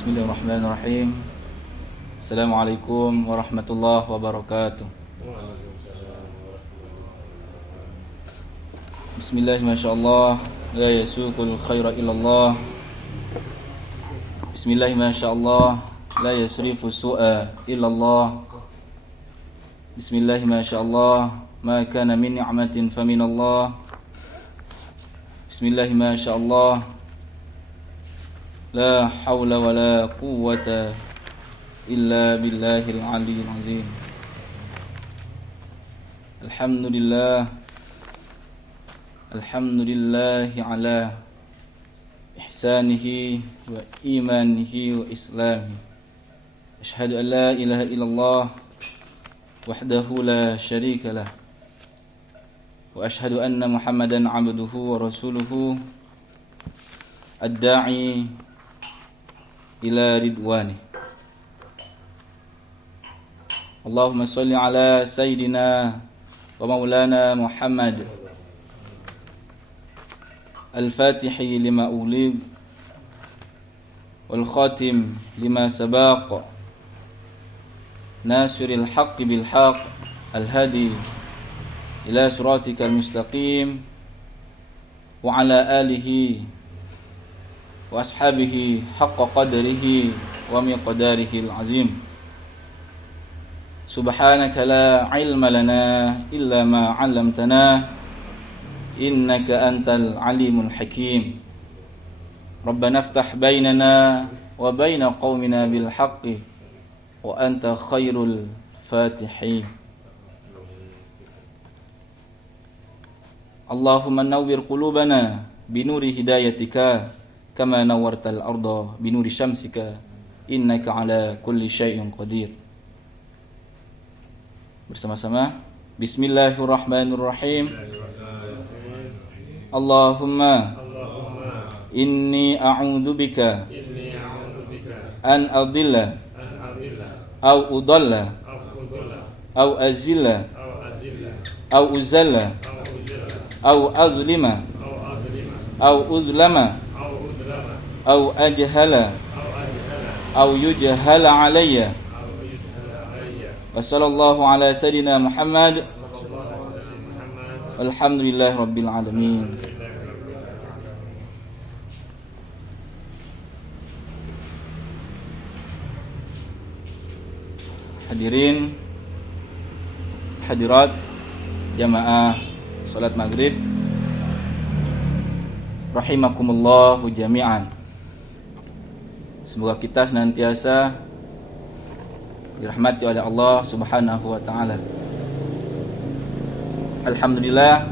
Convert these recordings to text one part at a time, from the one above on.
Bismillahirrahmanirrahim. Assalamualaikum warahmatullahi wabarakatuh. Bismillah, masyaallah, la yasuqul khaira illallah. Bismillah, masyaallah, la yasrifu su'a illallah. Bismillah, masyaallah, ma kana min ni'matin faminallah. Bismillah, masyaallah, la hawla wa la quwwata illa billahil aliyyil azim. Alhamdulillahi ala ihsanihi wa imanihi wa islamihi. Ashhadu an la ilaha illallah wahdahu la syarika lah, wa ashhadu anna Muhammadan abduhu wa rasuluhu ad-da'i ila ridwani. Allahumma salli ala sayyidina wa maulana Muhammad al-fatihi lima ulib wal khatim lima sabaq nasiril haqqi bil haqq al-hadi ila siratikal mustaqim wa ala alihi wa ashabihi haqqa qadrihi wa miqdarihi al-azim. Subhanaka la ilma lana illa ma 'allamtana innaka antal alimul hakim. Rabbana iftah bainana wa baina qaumina bil haqqi wa anta khairul fatihin. Allahumma nawwir qulubana binuri hidayatika kama nawwartal arda binuri syamsika innaka ala kulli syai'in qadir. Bersama-sama bismillahirrahmanirrahim. Allahumma inni a'udzubika an adilla au udalla au azilla au uzalla au azlima au uzlama au ajhala au yujhala alayya. Wa sallallahu ala sayyidina Muhammad walhamdulillahi rabbil alamin. Hadirin hadirat jamaah salat maghrib rahimakumullahu jami'an. Semoga kita senantiasa dirahmati oleh Allah Subhanahu wa taala. Alhamdulillah,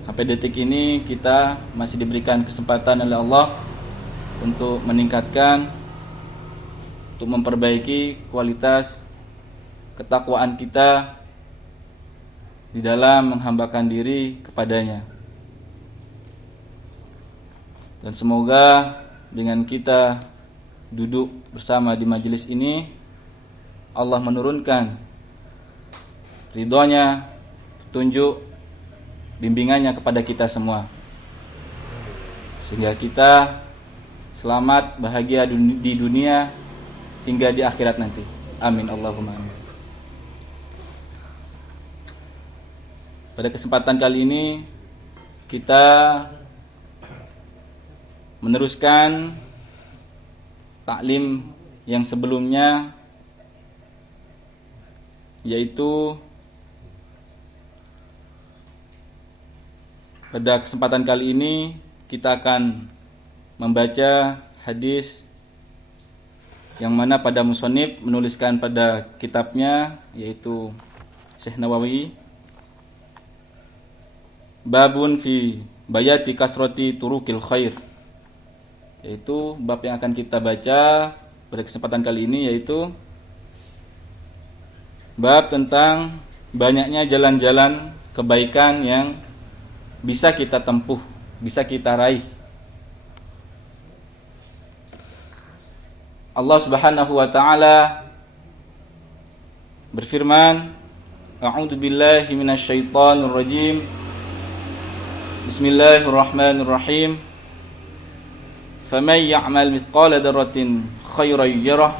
sampai detik ini kita masih diberikan kesempatan oleh Allah untuk meningkatkan, untuk memperbaiki kualitas ketakwaan kita di dalam menghambakan diri kepadanya. Dan semoga dengan kita duduk bersama di majelis ini, Allah menurunkan ridhonya, petunjuk, bimbingannya kepada kita semua, sehingga kita selamat, bahagia di dunia hingga di akhirat nanti. Amin Allahumma amin. Pada kesempatan kali ini kita meneruskan taklim yang sebelumnya, yaitu pada kesempatan kali ini kita akan membaca hadis yang mana pada musannif menuliskan pada kitabnya, yaitu Syekh Nawawi, babun fi bayati kasrati turukil khair, yaitu bab yang akan kita baca pada kesempatan kali ini, yaitu bab tentang banyaknya jalan-jalan kebaikan yang bisa kita tempuh, bisa kita raih. Allah Subhanahu wa taala berfirman, A'udzu billahi minasyaitonir rajim. Bismillahirrahmanirrahim. faman ya'mal mithqala dzarratin khairan yarah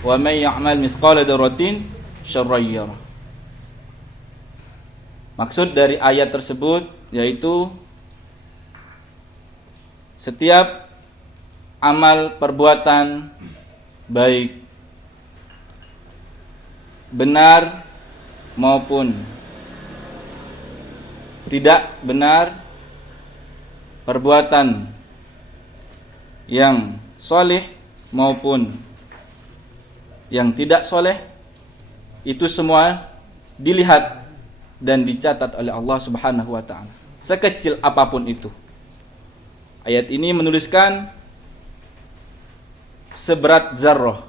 wa man ya'mal mithqala dzarratin syarran yarah. Maksud dari ayat tersebut yaitu setiap amal perbuatan baik benar maupun tidak benar, perbuatan yang soleh maupun yang tidak soleh, itu semua dilihat dan dicatat oleh Allah Subhanahu wa ta'ala, sekecil apapun itu. Ayat ini menuliskan seberat zarrah.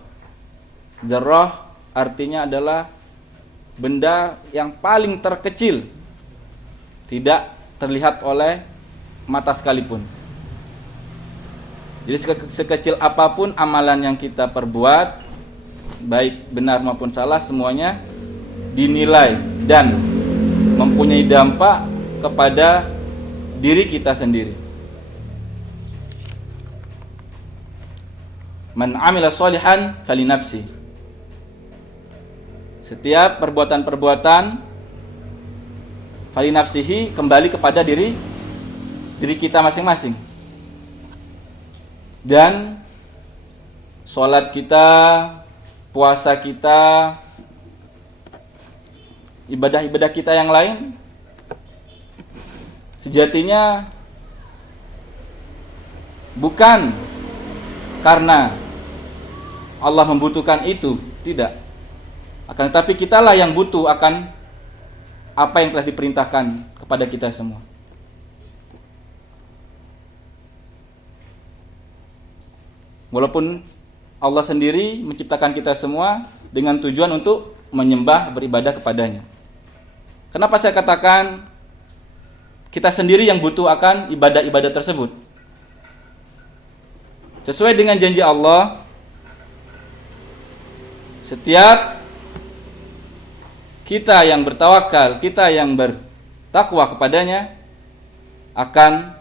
Zarrah artinya adalah benda yang paling terkecil, tidak terlihat oleh mata sekalipun. Jadi sekecil apapun amalan yang kita perbuat, baik benar maupun salah, semuanya dinilai dan mempunyai dampak kepada diri kita sendiri. Man amila sholihan falinafsi. Setiap perbuatan-perbuatan falinafsihi, kembali kepada diri kita masing-masing. Dan sholat kita, puasa kita, ibadah-ibadah kita yang lain, sejatinya bukan karena Allah membutuhkan itu, tidak. Akan tetapi kitalah yang butuh akan apa yang telah diperintahkan kepada kita semua. Walaupun Allah sendiri menciptakan kita semua dengan tujuan untuk menyembah, beribadah kepadanya. Kenapa saya katakan kita sendiri yang butuh akan ibadah-ibadah tersebut? Sesuai dengan janji Allah, setiap kita yang bertawakal, kita yang bertakwa kepadanya, akan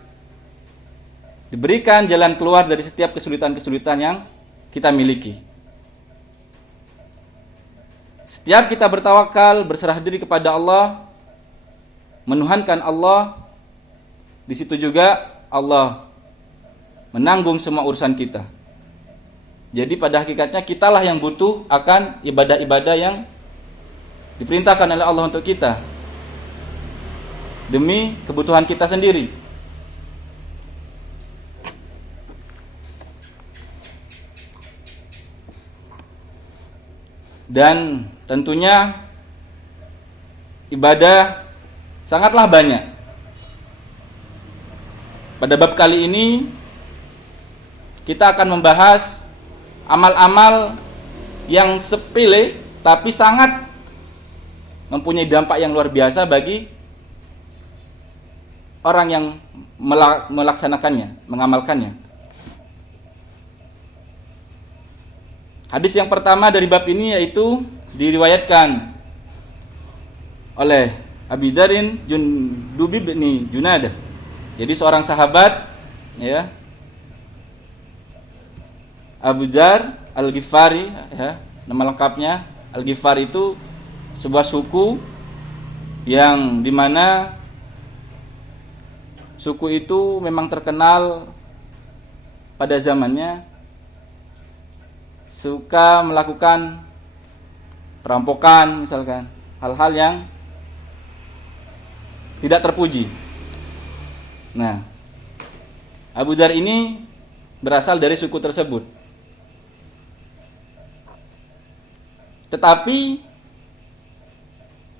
diberikan jalan keluar dari setiap kesulitan-kesulitan yang kita miliki. Setiap kita bertawakal, berserah diri kepada Allah, menuhankan Allah, di situ juga Allah menanggung semua urusan kita. Jadi pada hakikatnya kitalah yang butuh akan ibadah-ibadah yang diperintahkan oleh Allah untuk kita, demi kebutuhan kita sendiri. Dan tentunya ibadah sangatlah banyak. Pada bab kali ini kita akan membahas amal-amal yang sepele tapi sangat mempunyai dampak yang luar biasa bagi orang yang melaksanakannya, mengamalkannya. Hadis yang pertama dari bab ini yaitu diriwayatkan oleh Abi Darin Jundubi bin Junadah. Jadi seorang sahabat, ya, Abu Dzar Al-Ghifari, ya, nama lengkapnya Al-Ghifari itu sebuah suku yang dimana suku itu memang terkenal pada zamannya suka melakukan perampokan, misalkan hal-hal yang tidak terpuji. Nah, Abu Dzar ini berasal dari suku tersebut. Tetapi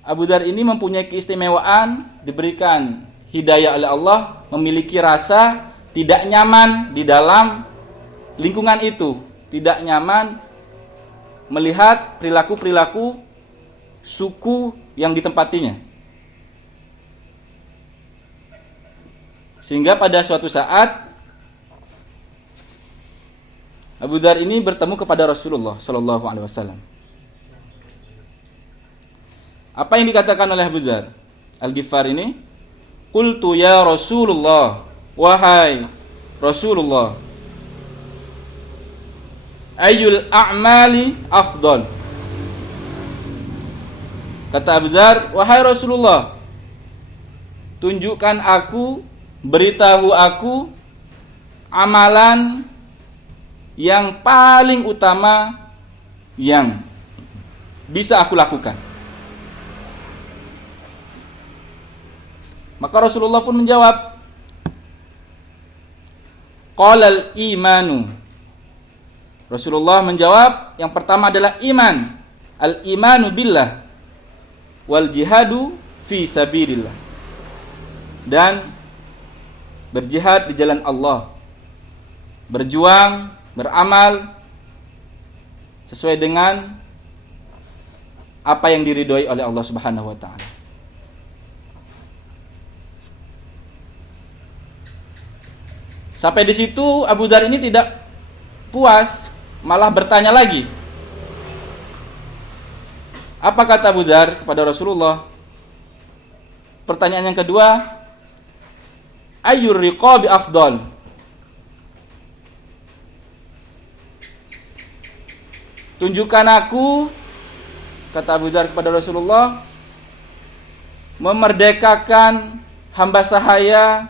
Abu Dzar ini mempunyai keistimewaan, diberikan hidayah oleh Allah, memiliki rasa tidak nyaman di dalam lingkungan itu, tidak nyaman melihat perilaku-perilaku suku yang ditempatinya. Sehingga pada suatu saat Abu Dzar ini bertemu kepada Rasulullah sallallahu alaihi wasallam. Apa yang dikatakan oleh Abu Dzar Al-Ghifari ini? Qultu ya Rasulullah, wahai Rasulullah, Ayyul a'mali afdal. Kata Abu Dzar, wahai Rasulullah, tunjukkan aku, beritahu aku amalan yang paling utama yang bisa aku lakukan. Maka Rasulullah pun menjawab, qalal imanu. Rasulullah menjawab, yang pertama adalah iman. Al-imanu billah wal jihadu fi sabilillah. Dan berjihad di jalan Allah. Berjuang, beramal sesuai dengan apa yang diridhoi oleh Allah Subhanahu wa taala. Sampai di situ Abu Dzar ini tidak puas, malah bertanya lagi. Apa kata Abu Dzar kepada Rasulullah? Pertanyaan yang kedua, ayyur riqabi afdal? Tunjukkan aku, kata Abu Dzar kepada Rasulullah, memerdekakan hamba sahaya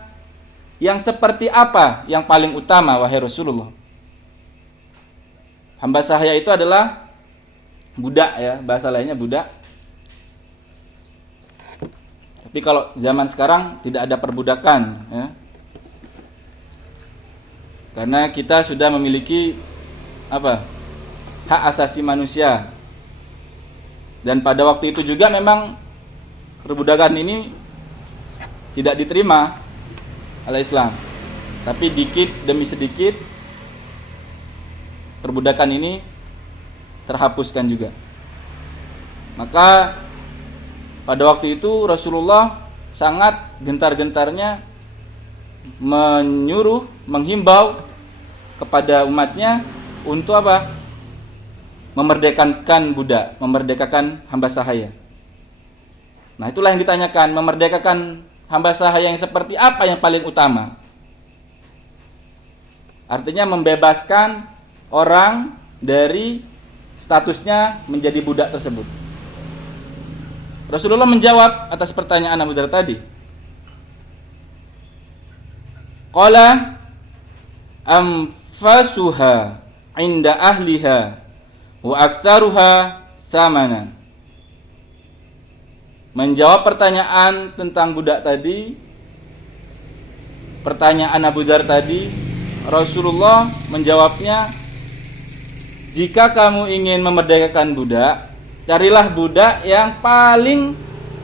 yang seperti apa yang paling utama, wahai Rasulullah? Hamba sahaya itu adalah budak ya, bahasa lainnya budak. Tapi kalau zaman sekarang tidak ada perbudakan ya. Karena kita sudah memiliki hak asasi manusia. Dan pada waktu itu juga memang perbudakan ini tidak diterima oleh Islam. Tapi dikit demi sedikit perbudakan ini terhapuskan juga. Maka pada waktu itu Rasulullah sangat gentar-gentarnya menyuruh, menghimbau kepada umatnya untuk memerdekakan budak, memerdekakan hamba sahaya. Nah, itulah yang ditanyakan, memerdekakan hamba sahaya yang seperti apa yang paling utama? Artinya membebaskan orang dari statusnya menjadi budak tersebut. Rasulullah menjawab atas pertanyaan Abu Dzar tadi. Qala anfasuha 'inda ahliha wa aktsaruha samanan. Menjawab pertanyaan tentang budak tadi, pertanyaan Abu Dzar tadi, Rasulullah menjawabnya, jika kamu ingin memerdekakan budak, carilah budak yang paling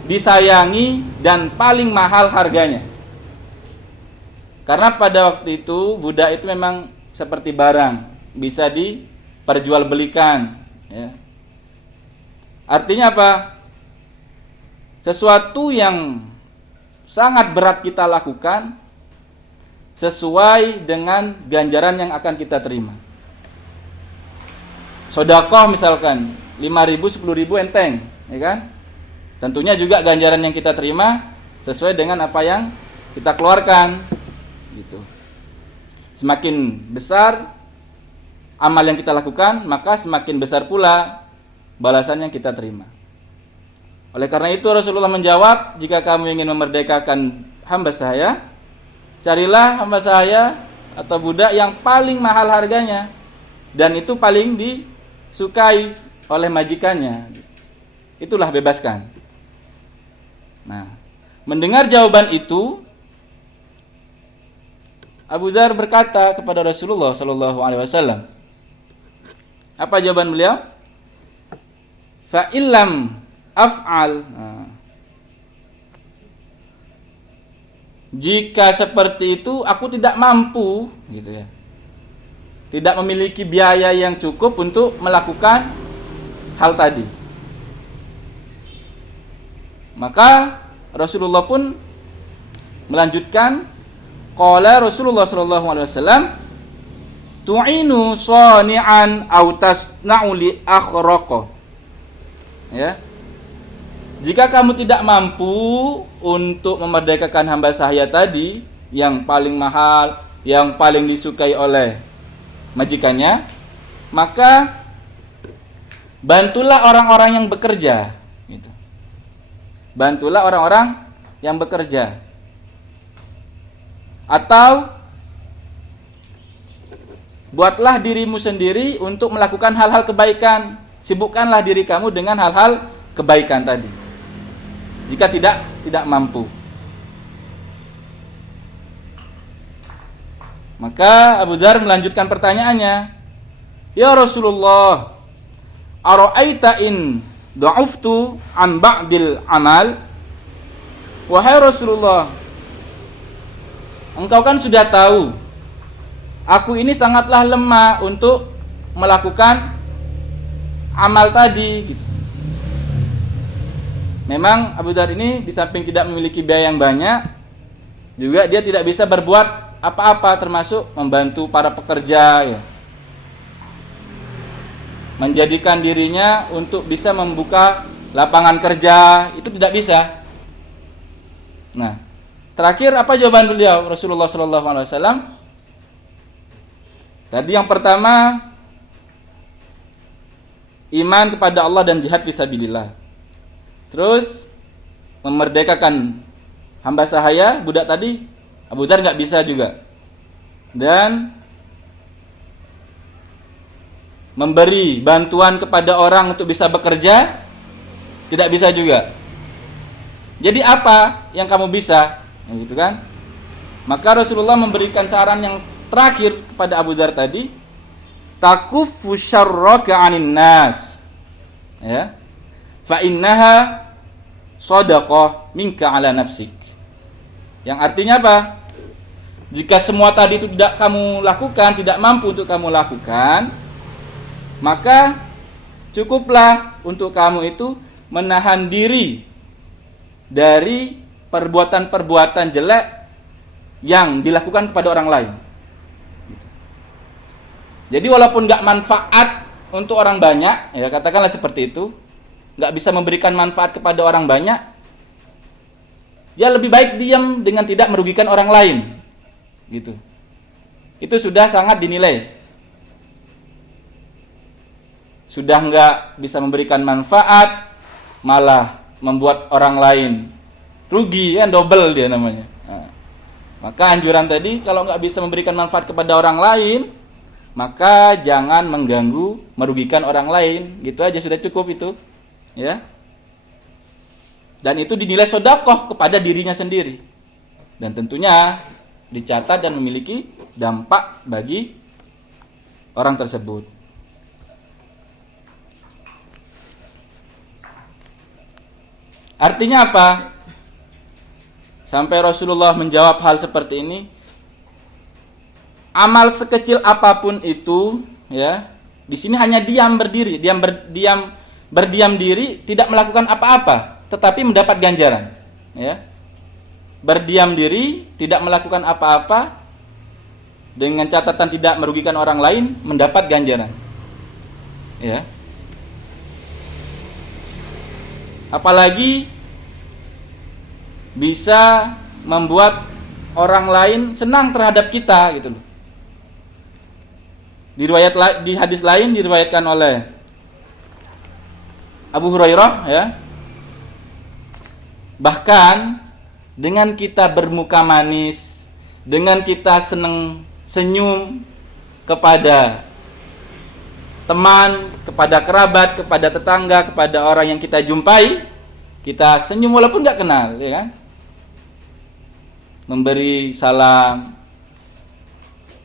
disayangi dan paling mahal harganya. Karena pada waktu itu budak itu memang seperti barang, bisa diperjualbelikan ya. Artinya apa? Sesuatu yang sangat berat kita lakukan sesuai dengan ganjaran yang akan kita terima. Sedekah misalkan 5.000, 10.000 enteng, ya kan? Tentunya juga ganjaran yang kita terima sesuai dengan apa yang kita keluarkan, gitu. Semakin besar amal yang kita lakukan, maka semakin besar pula balasan yang kita terima. Oleh karena itu Rasulullah menjawab, jika kamu ingin memerdekakan hamba sahaya, carilah hamba sahaya atau budak yang paling mahal harganya dan itu paling disukai oleh majikannya. Itulah bebaskan. Nah, mendengar jawaban itu, Abu Dzar berkata kepada Rasulullah sallallahu alaihi wasallam. Apa jawaban beliau? Fa illam af'al. Jika seperti itu aku tidak mampu, gitu ya. Tidak memiliki biaya yang cukup untuk melakukan hal tadi. Maka Rasulullah pun melanjutkan, qala Rasulullah sallallahu alaihi wasallam, tu'inu shani'an aw tasna'u li akhraqa. Ya. Jika kamu tidak mampu untuk memerdekakan hamba sahaya tadi yang paling mahal, yang paling disukai oleh majikannya, maka bantulah orang-orang yang bekerja gitu. Bantulah orang-orang yang bekerja. Atau buatlah dirimu sendiri untuk melakukan hal-hal kebaikan. Sibukkanlah diri kamu dengan hal-hal kebaikan tadi. Jika tidak mampu. Maka Abu Dzar melanjutkan pertanyaannya, "Ya Rasulullah, ara'aita in dha'uftu an ba'dil amal?" Wahai Rasulullah, engkau kan sudah tahu aku ini sangatlah lemah untuk melakukan amal tadi gitu. Memang Abu Dzar ini di samping tidak memiliki biaya yang banyak, juga dia tidak bisa berbuat apa-apa termasuk membantu para pekerja ya. Menjadikan dirinya untuk bisa membuka lapangan kerja itu tidak bisa. Nah, terakhir apa jawaban beliau Rasulullah SAW? Tadi yang pertama, iman kepada Allah dan jihad fisabilillah. Terus memerdekakan hamba sahaya, budak tadi Abu Dzar nggak bisa juga. Dan memberi bantuan kepada orang untuk bisa bekerja tidak bisa juga. Jadi apa yang kamu bisa? Gitu kan? Maka Rasulullah memberikan saran yang terakhir kepada Abu Dzar tadi, takuffu syarraka 'anin nas. Ya. Fa innaha shadaqah minka 'ala nafsik. Yang artinya apa? Jika semua tadi itu tidak kamu lakukan, tidak mampu untuk kamu lakukan, maka cukuplah untuk kamu itu menahan diri dari perbuatan-perbuatan jelek yang dilakukan kepada orang lain. Jadi walaupun gak manfaat untuk orang banyak, ya katakanlah seperti itu, gak bisa memberikan manfaat kepada orang banyak, ya lebih baik diam dengan tidak merugikan orang lain. Gitu. Itu sudah sangat dinilai. Sudah gak bisa memberikan manfaat, malah membuat orang lain rugi, kan double dia namanya. Nah, maka anjuran tadi, kalau gak bisa memberikan manfaat kepada orang lain, maka jangan mengganggu, merugikan orang lain. Gitu aja sudah cukup itu, ya. Dan itu dinilai sedekah kepada dirinya sendiri. Dan tentunya dicatat dan memiliki dampak bagi orang tersebut. Artinya apa? Sampai Rasulullah menjawab hal seperti ini, amal sekecil apapun itu, ya, di sini hanya berdiam diri, tidak melakukan apa-apa, tetapi mendapat ganjaran, ya. Berdiam diri, tidak melakukan apa-apa, dengan catatan tidak merugikan orang lain, mendapat ganjaran, ya. Apalagi bisa membuat orang lain senang terhadap kita, gitu loh. Di hadis lain diriwayatkan oleh Abu Hurairah, ya. Bahkan dengan kita bermuka manis, dengan kita senang senyum kepada teman, kepada kerabat, kepada tetangga, kepada orang yang kita jumpai, kita senyum walaupun nggak kenal, ya kan? Memberi salam,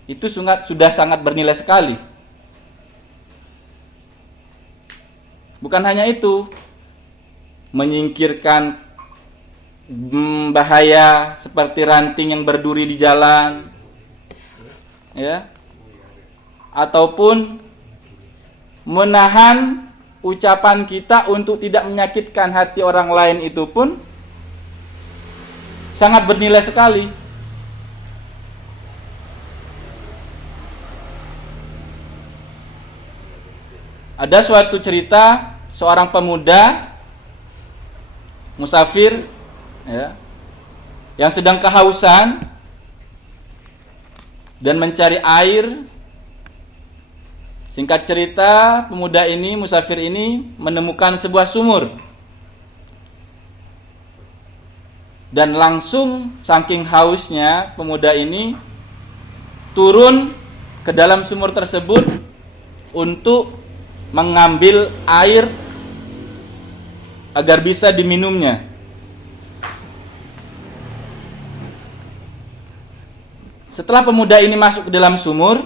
itu sudah sangat bernilai sekali. Bukan hanya itu, menyingkirkan bahaya seperti ranting yang berduri di jalan, ya, ataupun menahan ucapan kita untuk tidak menyakitkan hati orang lain, itu pun sangat bernilai sekali. Ada suatu cerita seorang pemuda musafir, ya, yang sedang kehausan dan mencari air Singkat cerita, pemuda ini, musafir ini menemukan sebuah sumur. Dan langsung saking hausnya pemuda ini turun ke dalam sumur tersebut untuk mengambil air agar bisa diminumnya. Setelah pemuda ini masuk ke dalam sumur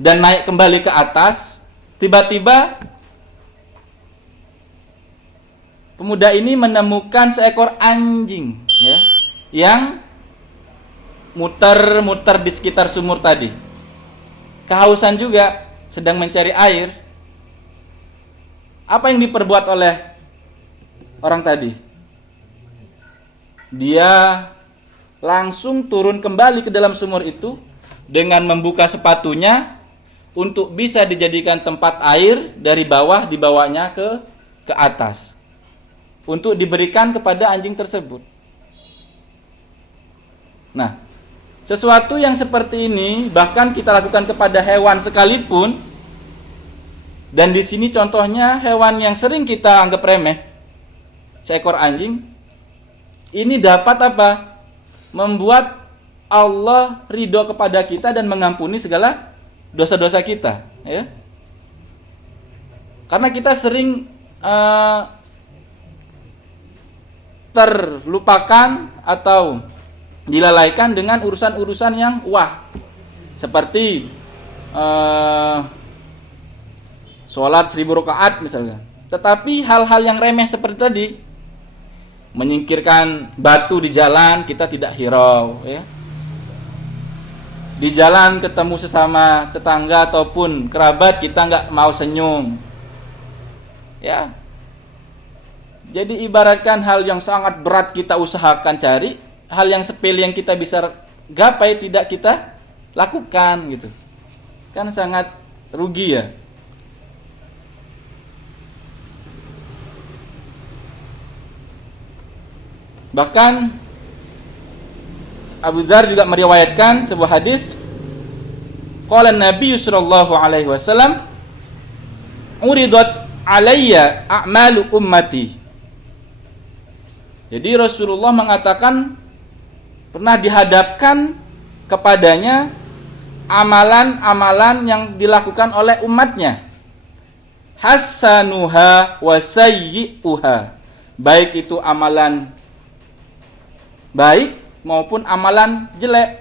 dan naik kembali ke atas, tiba-tiba pemuda ini menemukan seekor anjing, ya, yang muter-muter di sekitar sumur tadi. Kehausan juga, sedang mencari air. Apa yang diperbuat oleh orang tadi? Dia langsung turun kembali ke dalam sumur itu dengan membuka sepatunya untuk bisa dijadikan tempat air dari bawah dibawanya ke atas untuk diberikan kepada anjing tersebut. Nah, sesuatu yang seperti ini bahkan kita lakukan kepada hewan sekalipun, dan di sini contohnya hewan yang sering kita anggap remeh, seekor anjing, ini dapat apa? Membuat Allah ridho kepada kita dan mengampuni segala dosa-dosa kita, ya. Karena kita sering terlupakan atau dilalaikan dengan urusan-urusan yang seperti sholat 1000 rakaat misalnya. Tetapi hal-hal yang remeh seperti tadi, menyingkirkan batu di jalan, kita tidak hirau, ya. Di jalan ketemu sesama tetangga ataupun kerabat, kita nggak mau senyum, ya. Jadi ibaratkan hal yang sangat berat kita usahakan cari, hal yang sepele yang kita bisa gapai tidak kita lakukan, gitu. Kan sangat rugi, ya. Bahkan Abu Dzar juga meriwayatkan sebuah hadis, qala Nabi sallallahu alaihi wasallam, uridat alayya a'malu ummati. Jadi Rasulullah mengatakan pernah dihadapkan kepadanya amalan-amalan yang dilakukan oleh umatnya, hasanuha wa sayyi'uha, baik itu amalan baik maupun amalan jelek.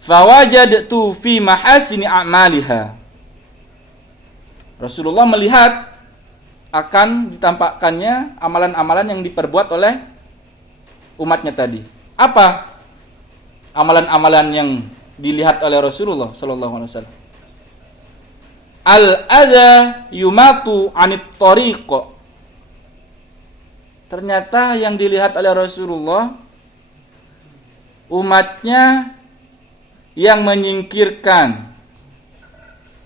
Fawajadtu fi mahasini a'maliha. Rasulullah melihat akan ditampakkannya amalan-amalan yang diperbuat oleh umatnya tadi. Apa amalan-amalan yang dilihat oleh Rasulullah sallallahu alaihi wasallam? Al-adza yumatu 'anit thariq. Ternyata yang dilihat oleh Rasulullah, umatnya yang menyingkirkan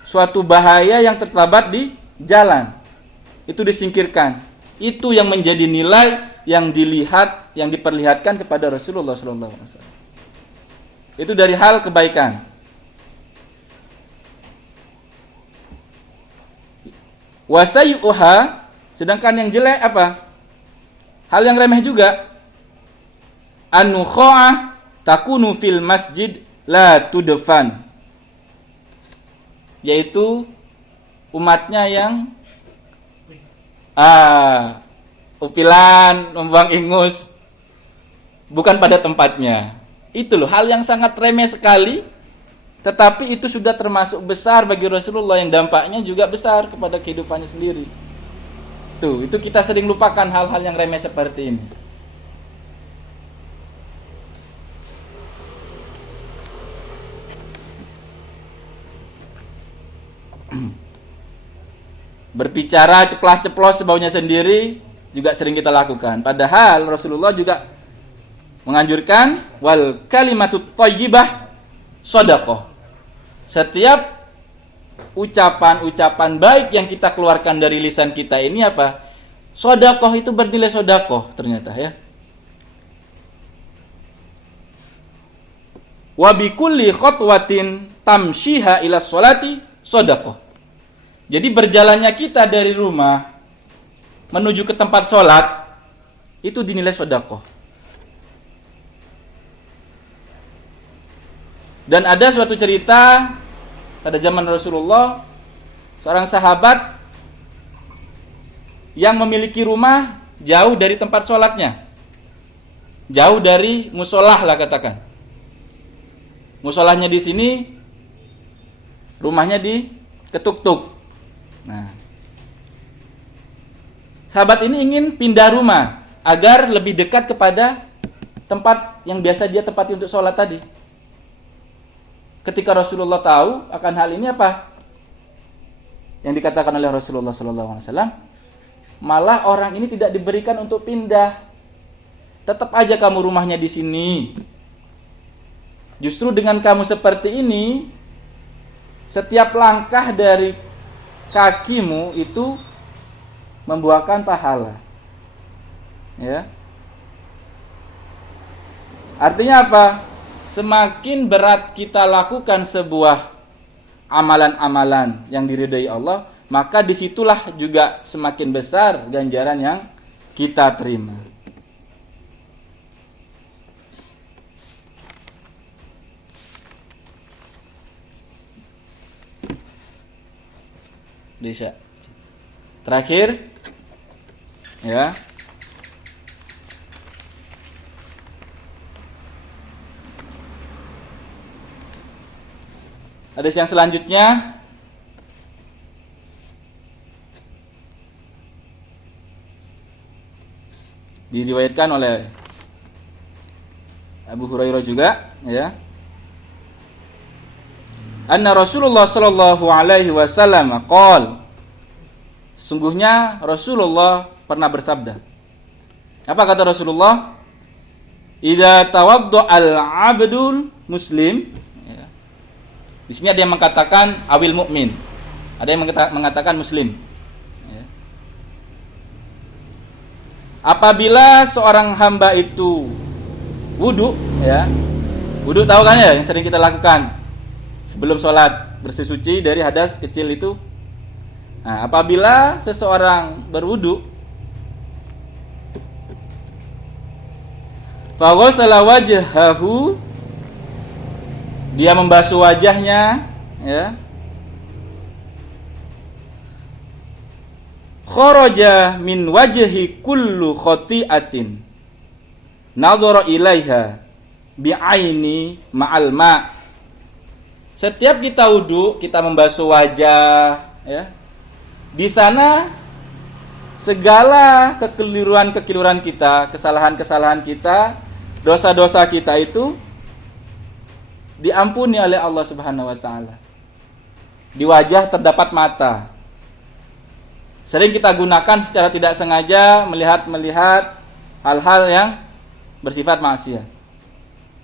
suatu bahaya yang terdapat di jalan, itu disingkirkan. Itu yang menjadi nilai yang dilihat, yang diperlihatkan kepada Rasulullah SAW. Itu dari hal kebaikan. Wasayuha, sedangkan yang jelek apa? Hal yang remeh juga. An-nukha'ah takunu fil masjid la tudfan. Yaitu umatnya yang upilan, membuang ingus bukan pada tempatnya. Itu loh hal yang sangat remeh sekali, tetapi itu sudah termasuk besar bagi Rasulullah, yang dampaknya juga besar kepada kehidupannya sendiri. Itu kita sering lupakan hal-hal yang remeh seperti ini. Berbicara ceplas-ceplos sebaunya sendiri juga sering kita lakukan. Padahal Rasulullah juga menganjurkan wal kalimatut thayyibah shadaqah. Setiap ucapan-ucapan baik yang kita keluarkan dari lisan kita ini apa? Shadaqah, itu bernilai shadaqah ternyata, ya. wa bikulli khatwatin tamshiha ila sholati shadaqah. Jadi berjalannya kita dari rumah menuju ke tempat sholat itu dinilai sedekah. Dan ada suatu cerita pada zaman Rasulullah, seorang sahabat yang memiliki rumah jauh dari tempat sholatnya, jauh dari musolah lah katakan. Musolahnya di sini, rumahnya di Ketuk-tuk. Nah, sahabat ini ingin pindah rumah agar lebih dekat kepada tempat yang biasa dia tempati untuk sholat tadi. Ketika Rasulullah tahu akan hal ini, apa yang dikatakan oleh Rasulullah SAW? Malah orang ini tidak diberikan untuk pindah. Tetap aja kamu rumahnya di sini. Justru dengan kamu seperti ini, setiap langkah dari kakimu itu membuahkan pahala. Ya. Artinya apa? Semakin berat kita lakukan sebuah amalan-amalan yang diridhai Allah, maka disitulah juga semakin besar ganjaran yang kita terima. Bisa. Terakhir, ya. Hadis yang selanjutnya diriwayatkan oleh Abu Hurairah juga, ya. Anna Rasulullah sallallahu alaihi wasallam qol, sungguhnya Rasulullah pernah bersabda. Apa kata Rasulullah? Idza tawadda al-'abdul muslim, ya. Di sini ada yang mengatakan awil mukmin, ada yang mengatakan muslim, ya. Apabila seorang hamba itu wudu, ya. Wudu tahu kan ya, yang sering kita lakukan sebelum sholat, bersih suci dari hadas kecil itu. Nah, apabila seseorang berwudu, fa ghassala wajhahu, dia membasuh wajahnya, ya. Kharaja min wajhi kullu khati'atin nadhara ilaiha bi'aini ma'al ma'. Setiap kita wudu, kita membasuh wajah, ya. Di sana segala kekeliruan kita, kesalahan-kesalahan kita, dosa-dosa kita itu diampuni oleh Allah Subhanahu wa taala. Di wajah terdapat mata. Sering kita gunakan secara tidak sengaja melihat hal-hal yang bersifat maksiat.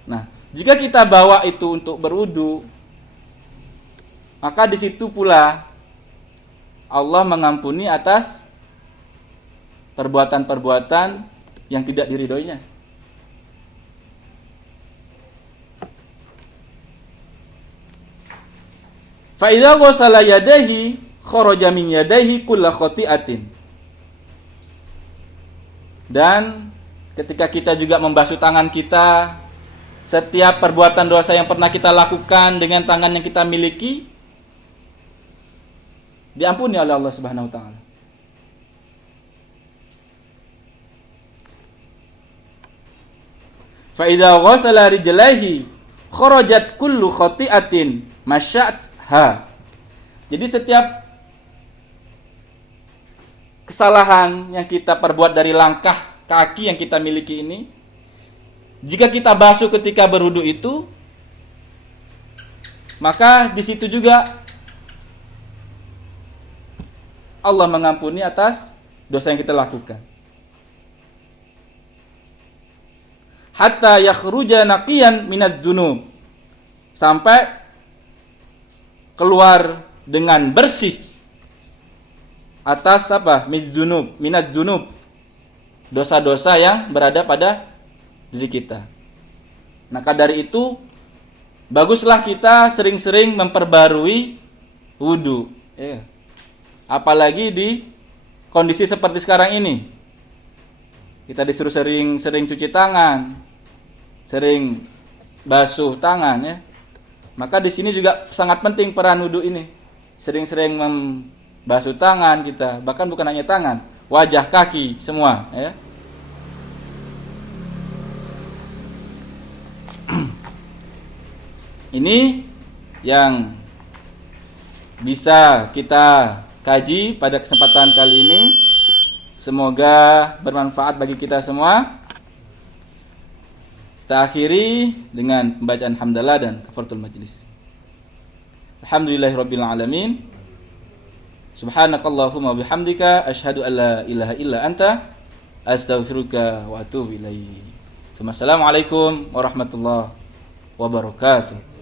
Nah, jika kita bawa itu untuk berwudu, maka di situ pula Allah mengampuni atas perbuatan-perbuatan yang tidak diridhoinya. Fa idza ghassala yadayhi kharaja min yadayhi kullu khati'atin. Dan ketika kita juga membasuh tangan kita, setiap perbuatan dosa yang pernah kita lakukan dengan tangan yang kita miliki diampuni oleh Allah Subhanahu wa taala. Fa idza ghassala rijlaihi kharajat kullu khati'atin masyatha. Jadi setiap kesalahan yang kita perbuat dari langkah kaki yang kita miliki ini, jika kita basuh ketika berwudu itu, maka di situ juga Allah mengampuni atas dosa yang kita lakukan. Hatta yakhruja naqiyan minadz dzunub, sampai keluar dengan bersih atas apa? Minadz dzunub, dosa-dosa yang berada pada diri kita. Maka dari itu baguslah kita sering-sering memperbarui wudu, ya. Apalagi di kondisi seperti sekarang ini. Kita disuruh sering-sering cuci tangan, sering basuh tangan, ya. Maka di sini juga sangat penting peran wudu ini. Sering-sering membasuh tangan kita, bahkan bukan hanya tangan, wajah, kaki, semua, ya. Ini yang bisa kita kaji pada kesempatan kali ini. Semoga bermanfaat bagi kita semua. Kita akhiri dengan pembacaan hamdalah dan kafaratul majlis. Alhamdulillahirabbil alamin. Subhanakallahumma bihamdika asyhadu an la ilaha illa anta astaghfiruka wa atubu ilaik. Wassalamualaikum warahmatullahi wabarakatuh.